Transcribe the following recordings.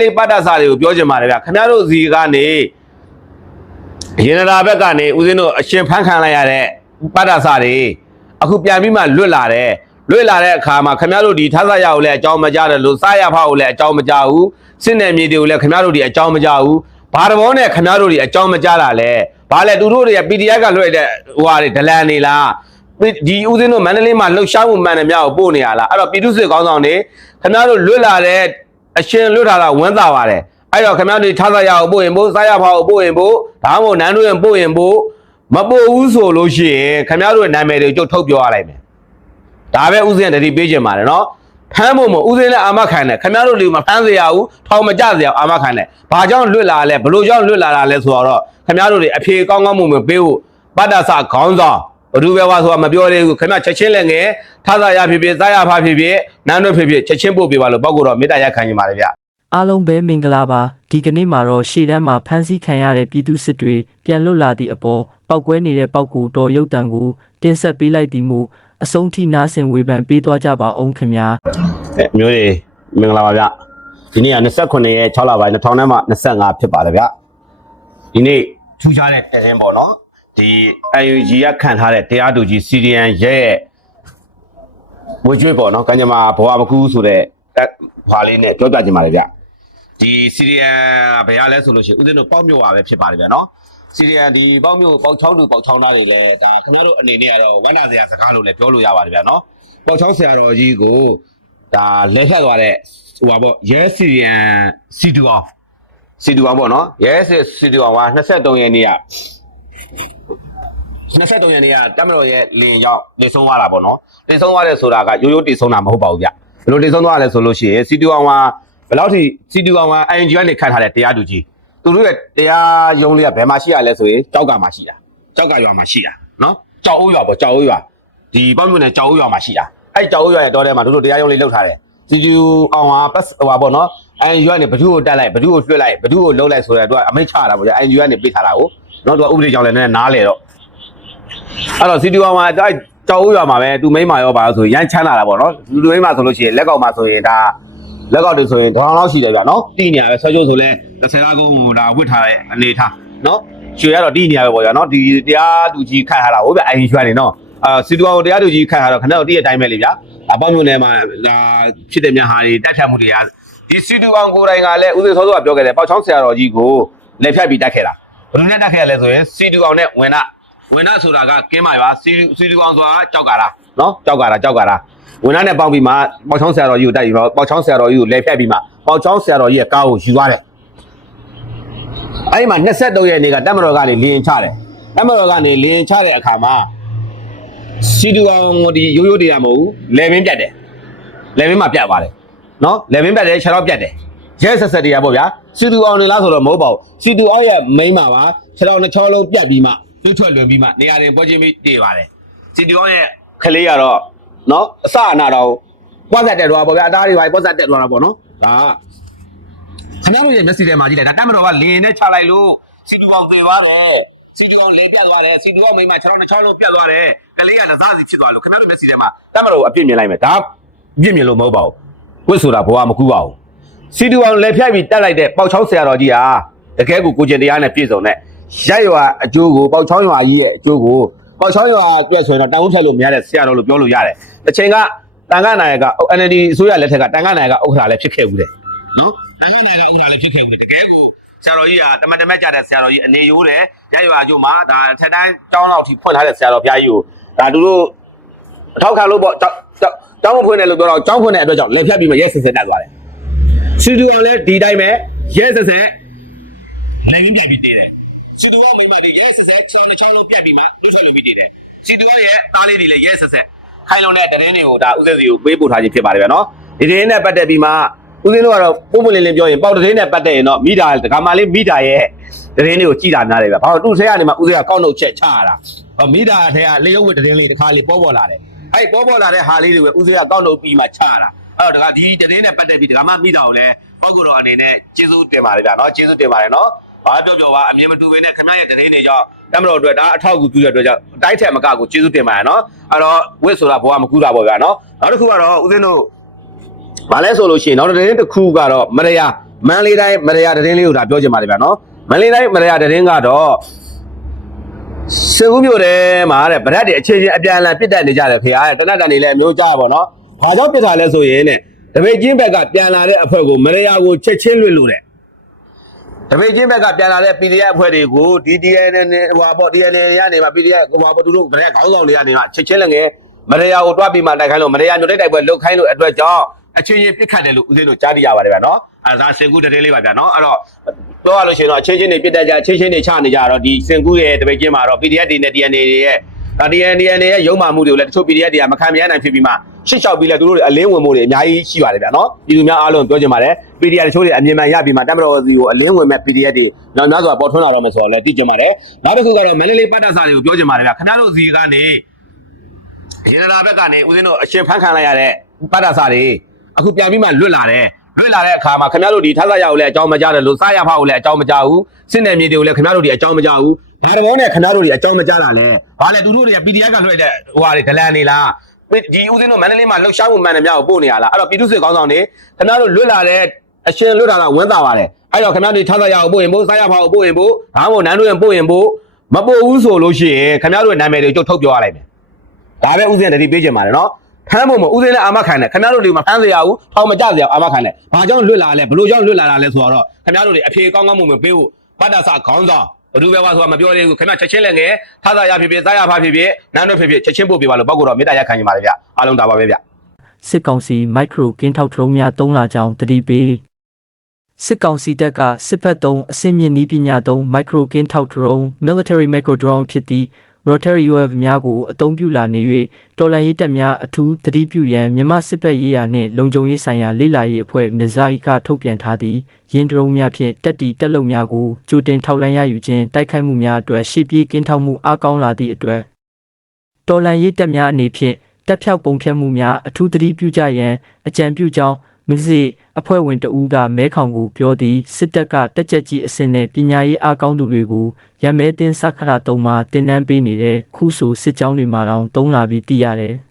လေးပတ္တစာတွေကိုပြောချင်ပါတယ်ဗျခင်ဗျားတို့စီကနေရင်နာဘက်ကနေဦးဇင်းတို့အရှင်ဖန်းခံလိုက်ရတဲ့ပတ္တစာတွေအခုပြန်ပြီးမှလွတ်လာတယ်လွတ်လာတဲ့အခါမှာခင်ဗျားတို့ဒီထဆရကိုလည်းအကြောင်းမကြားတယ်လို့စားရဖကိုလည်းအကြောင်းမကြားဘူးစစ်နယ်မြေတွေကိုလည်းခင်ဗျားတို့ဒီအကြောင်းမကြားဘူးဘာတဘောနဲ့ခင်ဗျားတို့ဒီအကြောင်းမကြားတာလဲဘာလဲသူတို့တွေက PDF ကလွှဲတဲ့ဟိုဟာတွေဒလန်နေလားဒီဦးစင်းတို့မန္တလေးမှာလှုပ်ရှားမှုမှန်တယ်များကိုပို့နေရလားအဲ့တော့ပြည်သူစစ်ကောင်းဆောင်တွေခင်ဗျားတို့လွတ်လာတဲ့ အရှင်လွတ်လာတာဝမ်းသာပါတယ်အဲ့တော့ခင်ဗျားတို့ထားစားရအောင်ပို့ရင်ပို့စားရဖောက်ပို့ရင်ပို့ဒါမှမဟုတ်နန်းတို့ရင်ပို့ရင်ပို့မပို့ဘူးဆိုလို့ရှိရင်ခင်ဗျားတို့ရဲ့နာမည်တွေကိုကျုပ်ထုတ်ပြောရလိုက်မယ်ဒါပဲဦးစင်းတတိပေးချင်ပါတယ်နော်ဖမ်းဖို့မဦးစင်းလည်းအာမခံတယ်ခင်ဗျားတို့လူမဖမ်းစေရဘူးထောင်မကြစေရအောင်အာမခံတယ်ဘာကြောင့်လွတ်လာလဲဘလို့ကြောင့်လွတ်လာတာလဲဆိုတော့ခင်ဗျားတို့တွေအဖြေကောင်းကောင်းမှုမပေးဖို့ပတ္တဆခေါင်းဆောင် ဘဒုပဲဝါဆိုတာမပြောသေးဘူးခင်ဗျချက်ချင်းလည်းငယ်ထသာရဖြစ်ဖြစ်စားရဖဖြစ်ဖြစ်နန်းတို့ဖြစ်ဖြစ်ချက်ချင်းပို့ပေးပါလို့ပောက်ကတော့မေတ္တာရက်ခံနေပါတယ်ဗျအားလုံးပဲမင်္ဂလာပါဒီကနေ့မှာတော့ရှေ့တန်းမှာဖမ်းဆီးခံရတဲ့ပြည်သူစစ်တွေပြန်လွတ်လာသည့်အပေါ်ပောက်ကွဲနေတဲ့ပောက်ကူတော်ရုပ်တံကိုတင်ဆက်ပေးလိုက်သည်မူအဆုံးထိနားဆင်ဝေဖန်ပေးသွားကြပါအောင်ခင်ဗျာအဲမျိုးတွေမင်္ဂလာပါဗျဒီနေ့က29ရက်6လပိုင်း2000နဲ့မှ25ဖြစ်ပါတယ်ဗျဒီနေ့ထူးခြားတဲ့တရင်ပေါ့နော် ဒီ UNG ကခံထားတဲ့တရားသူကြီး CDN ရဲ့ဝေကျွေးပေါ့နော်ကံကြမ္မာဘဝမကူဆိုတဲ့ဘာလေးနဲ့ပြောပြချင်ပါတယ်ဗျဒီ CDN ဘယ်ရလဲဆိုလို့ရှိရင်ဦးဇင်းတို့ပေါက်မြို့ပါပဲဖြစ်ပါတယ်ဗျနော် CDN ဒီပေါက်မြို့ပေါက်ချောင်းသူပေါက်ချောင်းသားတွေလည်းဒါခင်ဗျားတို့အနေနဲ့ကတော့ဝမ်းနာစရာစကားလို့လည်းပြောလို့ရပါတယ်ဗျနော်ပေါက်ချောင်းဆရာတော်ကြီးကိုဒါလဲဖြတ်သွားတဲ့ဟိုပါပေါ့ရဲစီရန်စီတူအောင်စီတူအောင်ပေါ့နော်ရဲစီစီတူအောင်က23ရက်နေ့က 23ရက်နေ့ကတမတော်ရဲ့လင်ရောက်နေဆုံးသွားတာပေါ့နော်နေဆုံးသွားတယ်ဆိုတာကရိုးရိုးတည်ဆုံးတာမဟုတ်ပါဘူးဗျဘယ်လိုတည်ဆုံးသွားလဲဆိုလို့ရှိရင်စီတူအောင်ကဘယ်လောက်ထိစီတူအောင်က ING ကနေခန့်ထားတဲ့တရားသူကြီးသူတို့ရဲ့တရားရုံးလေးကဘယ်မှာရှိရလဲဆိုရင်ကြောက်ကမှာရှိတာကြောက်ကရွာမှာရှိတာနော်ကြောက်အိုးရွာပေါ့ကြောက်အိုးရွာဒီပေါ့မြို့နယ်ကြောက်အိုးရွာမှာရှိတာအဲ့ကြောက်အိုးရွာရဲ့တောထဲမှာတို့တို့တရားရုံးလေးလှုပ်ထားတယ်စီတူအောင်ဟာပတ်ဟိုပါပေါ့နော်အန်ယူကနေဘဒုကိုတက်လိုက်ဘဒုကိုလွှတ်လိုက်ဘဒုကိုလှုပ်လိုက်ဆိုတော့သူကအမိတ်ချတာပေါ့ကြာအန်ယူကနေပေးထားတာကို နော်သူကဥပဒေကြောင့်လည်းနည်းနည်းနားလေတော့အဲ့တော့စီတူအောင်ဟာအဲ့ကြောက်ဦးရွာမှာပဲသူမိန်းမရောပါလို့ဆိုရင်ရမ်းချမ်းလာတာပေါ့နော်သူမိန်းမဆိုလို့ရှိရင်လက်ကောက်မှာဆိုရင်ဒါလက်ကောက်တွေဆိုရင်ဒေါအောင်လောက်ရှိတယ်ဗျာနော်တီးနေရပဲဆွဲကြိုးဆိုလဲ30လားကုန်းကိုဒါဝစ်ထားတဲ့အနေထားနော်ရွှေရတော့တီးနေရပဲပေါ့ဗျာနော်ဒီတရားသူကြီးခန့်ထားတာဟုတ်ဗျအန်ယူကနေနော်အာစီတူအောင်တရားသူကြီးခန့်ထားတော့ခဏတော့တီးတဲ့အတိုင်းပဲလေဗျာအပေါင်းမျိုးနယ်မှာဒါဖြစ်တဲ့များဟာတွေတက်ဖြတ်မှုတွေကဒီစီတူအောင်ကိုယ်တိုင်ကလည်းဦးစေစောစောကပြောခဲ့တယ်ပေါ့ချောင်းဆရာတော်ကြီးကိုလက်ဖြတ်ပြီးတက်ခဲ့တာ ဘယ်လိုနဲ့တက်ခဲ့ရလဲဆိုရင်စီတူအောင်နဲ့ဝင်နာဝင်နာဆိုတာကကင်းပါပါစီစီတူအောင်ဆိုတာကြောက်ကာတာနော်ကြောက်ကာတာကြောက်ကာတာဝင်နာနဲ့ပေါင်းပြီးမှပေါ့ချောင်းဆရာတော်ကြီးကိုတိုက်ပြီးတော့ပေါ့ချောင်းဆရာတော်ကြီးကိုလက်ဖြတ်ပြီးမှပေါ့ချောင်းဆရာတော်ကြီးရဲ့ကားကိုယူသွားတယ်အဲ့ဒီမှာ23ရက်နေ့ကတက်မတော်ကနေလင်းချတယ်တက်မတော်ကနေလင်းချတဲ့အခါမှာစီတူအောင်ဒီရိုးရိုးတရားမဟုတ်ဘူးလေဘင်းပြတ်တယ်လေဘင်းမှာပြတ်သွားတယ်နော်လေဘင်းပြတ်တယ်ခြေတော့ပြတ်တယ် ရဲဆက်ဆက်တရားပေါ့ဗျာစီတူအောင်နေလားဆိုတော့မဟုတ်ပါဘူးစီတူအောင်ရဲ့မိန်းမပါခြေတော့နှစ်ချောလုံးပြတ်ပြီးမှလွတ်ထွက်လွင်ပြီးမှနေရာတင်ပေါ်ချင်းပြီးတည်ပါတယ်စီတူအောင်ရဲ့ခလေးကတော့နော်အစအနာတော့ပွားဆက်တက်သွားပေါ့ဗျာအသားတွေပါပွားဆက်တက်သွားတာပေါ့နော်ဒါကခဏလေးမျက်စိထဲမှာကြည့်လိုက်ဒါတက်မတော်ကလင်းနဲ့ချလိုက်လို့စီတူအောင်သေသွားတယ်စီတူအောင်လေပြတ်သွားတယ်စီတူအောင်မိန်းမခြေတော့နှစ်ချောလုံးပြတ်သွားတယ်ကလေးကလစားစီဖြစ်သွားလို့ခင်ဗျားတို့မျက်စိထဲမှာတက်မတော်အပြစ်မြင်လိုက်မယ်ဒါအပြစ်မြင်လို့မဟုတ်ပါဘူးဝစ်ဆိုတာဘဝမကူပါဘူး စီတူအောင်လေဖြတ်ပြီးတက်လိုက်တဲ့ပေါက်ချောင်းဆရာတော်ကြီးဟာတကယ်ကိုကိုကျင်တရားနဲ့ပြည့်စုံတဲ့ရိုက်ရွာအကျိုးကိုပေါက်ချောင်းရွာကြီးရဲ့အကျိုးကိုပေါက်ချောင်းရွာပြည့်ဆိုရင်တော့တောင်းဖြတ်လို့မရတဲ့ဆရာတော်လို့ပြောလို့ရတယ်တစ်ချိန်ကတန်ခါနိုင်က NLD အစိုးရလက်ထက်ကတန်ခါနိုင်ကဥက္ကဋ္ဌလည်းဖြစ်ခဲ့ဘူးတဲ့နော်တန်ခါနိုင်ကဥက္ကဋ္ဌလည်းဖြစ်ခဲ့ဘူးတဲ့တကယ်ကိုဆရာတော်ကြီးကတမန်တမက်ကြတဲ့ဆရာတော်ကြီးအနေရိုးတယ်ရိုက်ရွာကျိုးမှာဒါထက်တိုင်းတောင်းလောက်ထိဖွင့်ထားတဲ့ဆရာတော်ဘုရားကြီးကိုဒါသူတို့အထောက်ခံလို့ပေါ့တောင်းတောင်းဖွင့်တယ်လို့ပြောတော့တောင်းဖွင့်တဲ့အတွက်ကြောင့်လက်ဖြတ်ပြီးမှရဲစစ်စစ်တက်သွားတယ် စီတူအောင်လည်းဒီတိုင်းပဲရဲစစ်စစ်နိုင်ရင်းပြပြီးတည်တယ်စီတူအောင်မိမဒီရဲစစ်စစ်ဆောင်းတစ်ချောင်းလုံးပြတ်ပြီးမှလွတ်ထွက်လို့ပြီးတည်တယ်စီတူအောင်ရဲ့သားလေးတွေလည်းရဲစစ်စစ်ခိုင်လုံတဲ့တရင်တွေကိုဒါဥစ္စာစီကိုပေးပို့ထားခြင်းဖြစ်ပါတယ်ဗျာနော်ဒီတရင်နဲ့ပတ်သက်ပြီးမှဦးစင်းတို့ကတော့ပုံပွင့်လင်းလင်းပြောရင်ပေါက်တရင်နဲ့ပတ်သက်ရင်တော့မိတာဒကာမလေးမိတာရဲ့တရင်တွေကိုကြည်တာများတယ်ဗျာဘာလို့သူ့ဆဲကနေမှဦးစင်းကကောက်နှုတ်ချက်ချရတာဟောမိတာထဲကလေရုပ်ဝတ်တရင်လေးတစ်ခါလေးပေါ်ပေါ်လာတယ်အဲ့ပေါ်ပေါ်လာတဲ့ဟာလေးတွေပဲဦးစင်းကကောက်နှုတ်ပြီးမှချရတာ အဲ့တော့ဒကာဒီတရင်နဲ့ပတ်သက်ပြီးဒကာမမိတာကိုလည်းပောက်ကတော့အနေနဲ့ကျေးဇူးတင်ပါတယ်ဗျာနော်ကျေးဇူးတင်ပါတယ်နော်ဘာပြောပြောပါအမြင်မတူဘဲနဲ့ခင်ဗျားရဲ့တရင်တွေကြောင့်တမတော်အတွက်ဒါအထောက်အကူပြုတဲ့အတွက်ကြောင့်အတိုင်းထက်မကကိုကျေးဇူးတင်ပါတယ်နော်အဲ့တော့ဝစ်ဆိုတာဘဝမကူတာပေါ့ဗျာနော်နောက်တစ်ခုကတော့ဦးဇင်းတို့ဘာလဲဆိုလို့ရှိရင်နောက်တစ်ရင်တစ်ခုကတော့မရယာမန္တလေးတိုင်းမရယာတရင်လေးကိုဒါပြောချင်ပါတယ်ဗျာနော်မန္တလေးတိုင်းမရယာတရင်ကတော့စင်ကူးမြို့ထဲမှာတဲ့ဗရက်တွေအခြေချင်းအပြန်အလှန်ပြစ်တက်နေကြတယ်ခင်ဗျာတဲ့တနက်တန်နေလည်းအမျိုးကြားပါနော် ဘာကြောင့်ပြစ်တာလဲဆိုရင်တဲ့တပိတ်ချင်းဘက်ကပြန်လာတဲ့အဖွဲ့ကိုမရယာကိုချက်ချင်းလွတ်လို့တဲ့တပိတ်ချင်းဘက်ကပြန်လာတဲ့ PDF အဖွဲ့တွေကိုဒီ DNA နဲ့ဟိုပါပေါ့ DNA တွေကနေမှ PDF ဟိုပါပေါ့သူတို့ဗရက်ခေါင်းဆောင်တွေကနေမှချက်ချင်းလည်းငယ်မရယာကိုတွားပြီးမှတိုက်ခိုင်းလို့မရယာညိုတိုက်တိုက်ပွဲလုတ်ခိုင်းလို့အတွက်ကြောင့်အချင်းချင်းပြစ်ခတ်တယ်လို့ဦးဇင်းတို့ကြားသိရပါတယ်ဗျာနော်အဲဒါစင်ကူတတဲလေးပါဗျာနော်အဲ့တော့ပြောရလို့ရှိရင်တော့အချင်းချင်းတွေပြစ်တတ်ကြအချင်းချင်းတွေချနေကြတော့ဒီစင်ကူရဲ့တပိတ်ချင်းမှာတော့ PDF တွေနဲ့ DNA တွေရဲ့ ဒါ DNA ရဲ့ရုံမှမှုတွေကိုလည်းတချို့ PDF တွေကမခံမရနိုင်ဖြစ်ပြီးမှရှစ်ချောက်ပြီးလဲသူတို့တွေအလင်းဝင်မှုတွေအများကြီးရှိပါတယ်ဗျာနော်ပြည်သူများအားလုံးပြောချင်ပါတယ် PDF တချို့တွေအမြင်မှန်ရပြီးမှတက်မတော်စီကိုအလင်းဝင်မဲ့ PDF တွေနောက်နောက်ဆိုပေါ်ထွန်းလာတော့မယ်ဆိုတော့လည်းသိချင်ပါတယ်နောက်တစ်ခုကတော့မန္တလေးပတ်သက်စာတွေကိုပြောချင်ပါတယ်ဗျာခင်ဗျားတို့စီကနေရေနရာဘက်ကနေဦးဇင်းတို့အရှင်ဖန်ခံလိုက်ရတဲ့ပတ်သက်စာတွေအခုပြန်ပြီးမှလွတ်လာတယ်လွတ်လာတဲ့အခါမှာခင်ဗျားတို့ဒီထပ်ဆရကိုလည်းအကြောင်းမကြားတယ်လို့စားရဖားကိုလည်းအကြောင်းမကြားဘူးစစ်နယ်မြေတွေကိုလည်းခင်ဗျားတို့ဒီအကြောင်းမကြားဘူး ဘာတဘောနဲ့ခင်ဗျားတို့ဒီအကြောင်းမကြားတာလဲဘာလဲသူတို့တွေက PDF ကလွှဲတဲ့ဟိုဟာတွေဒလန်နေလားဒီဦးဇင်းတို့မန္တလေးမှာလှုပ်ရှားမှုမှန်တယ်များကိုပို့နေရလားအဲ့တော့ပြည်သူ့စစ်ကောင်းဆောင်တွေခင်ဗျားတို့လွတ်လာတဲ့အရှင်လွတ်လာတာဝန်းသာပါတယ်အဲ့တော့ခင်ဗျားတို့ထပ်ဆရကိုပို့ရင်ပို့စားရဖားကိုပို့ရင်ပို့ဘာမှမနန်းတို့ရင်ပို့ရင်ပို့မပို့ဘူးဆိုလို့ရှိရင်ခင်ဗျားတို့ရဲ့နာမည်တွေကိုကျုပ်ထုတ်ပြောရလိုက်မယ်ဒါပဲဥစဉ်တတိပေးကြမှာတယ်နော်ဖမ်းဖို့မဥစဉ်လည်းအာမခံတယ်ခင်ဗျားတို့တွေမဖမ်းစရာဘူးထောင်မကြစရာအာမခံတယ်ဘာကြောင့်လွတ်လာလဲဘလို့ကြောင့်လွတ်လာတာလဲဆိုတော့ခင်ဗျားတို့တွေအဖြေကောင်းကောင်းမပေးဖို့ပတ်တဆခေါင်းဆောင် ဘယ်သူပဲပါဆိုတာမပြောသေးဘူးခင်ဗျာချက်ချင်းလည်းငယ်ထသာရဖြစ်ဖြစ်စားရဖဖြစ်ဖြစ်နန်းတို့ဖြစ်ဖြစ်ချက်ချင်းပို့ပေးပါလို့ပောက်ကတော့မေတ္တာရက်ခံနေပါတယ်ဗျအားလုံးဒါပါပဲဗျစစ်ကောင်စီမိုက်ခရိုကင်းထောက်ဒရုန်းများသုံးလာကြောင်းတတိပေးစစ်ကောင်စီတပ်ကစစ်ဖက်သုံးအဆင့်မြင့်နည်းပညာသုံးမိုက်ခရိုကင်းထောက်ဒရုန်း military micro drone ဖြစ်သည့် rotary UAV များကိုအသုံးပြုလာနေ၍တော်လန်ရေးတပ်များအထူးတတိပြုရန်မြန်မာစစ်ဘက်ရေးရာနှင့်လုံခြုံရေးဆိုင်ရာလေ့လာရေးအဖွဲ့မဇာအိကထုတ်ပြန်ထားသည့်ရင်းဒရုန်းများဖြင့်တက်တီတက်လုံများကိုကြိုတင်ထောက်လှမ်းရယူခြင်းတိုက်ခိုက်မှုများအတွက်ရှေ့ပြေးကင်းထောက်မှုအားကောင်းလာသည့်အတွက်တော်လန်ရေးတပ်များအနေဖြင့်တပ်ဖြောက်ပုံဖြတ်မှုများအထူးသတိပြုကြရန်အကြံပြုကြောင်း မစေအဖွဲ့ဝင်တဦးကမဲခေါင်ကိုပြောသည်စစ်တပ်ကတက်ကြက်ကြီးအစင်းနဲ့ပညာရေးအားကောင်းသူတွေကိုရမဲတင်စခရတုံးမှာတင်နန်းပေးနေတဲ့ခုဆိုစစ်ကြောင်းတွေမှာတောင်တုံးလာပြီးသိရတယ်။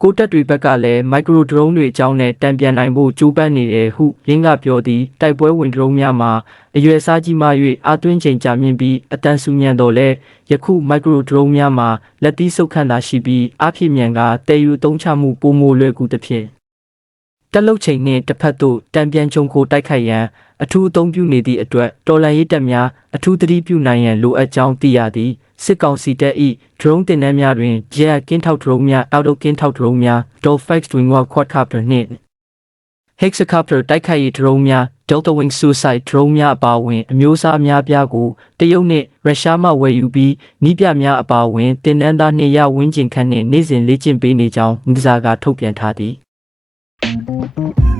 ကိုတက်တွေဘက်ကလည်းမိုက်ခရိုဒရုန်းတွေအကြောင်းနဲ့တံပြန်နိုင်ဖို့ကြိုးပမ်းနေတယ်ဟုရင်းကပြောသည်တိုက်ပွဲဝင်ဒရုန်းများမှာအရွယ်စားကြီးမှ၍အာသွင်းချိန်ကြာမြင့်ပြီးအတန်ဆူညံတော့လဲယခုမိုက်ခရိုဒရုန်းများမှာလက်သီးဆုပ်ခန့်တာရှိပြီးအဖြစ်မြန်ကတည်ယူသုံးချမှုပိုမိုလွယ်ကူသဖြင့် တက်လုတ်ချိန်နှင့်တစ်ဖက်သို့တံပြန်ချုံကိုတိုက်ခိုက်ရန်အထူးအသုံးပြုနေသည့်အတွက်တော်လန်ရေးတပ်များအထူးသတိပြုနိုင်ရန်လိုအပ်ကြောင်းသိရသည်စစ်ကောင်စီတပ်၏ဒရုန်းတင်နန်းများတွင် jet ကင်းထောက်ဒရုန်းများအော်တိုကင်းထောက်ဒရုန်းများ Dolphin Twin Wing Quadcopter နှင့် Hexacopter တိုက်ခိုက်ရေးဒရုန်းများ Delta Wing Suicide drone များအပါအဝင်အမျိုးအစားအများပြားကိုတရုတ်နှင့်ရုရှားမှဝယ်ယူပြီးနီးပြများအပါအဝင်တင်နန်းသားနေရဝင်းကျင်ခန့်နှင့်နေ့စဉ်လေ့ကျင့်ပေးနေကြောင်းမြဇာကထုတ်ပြန်ထားသည် Mm-hmm.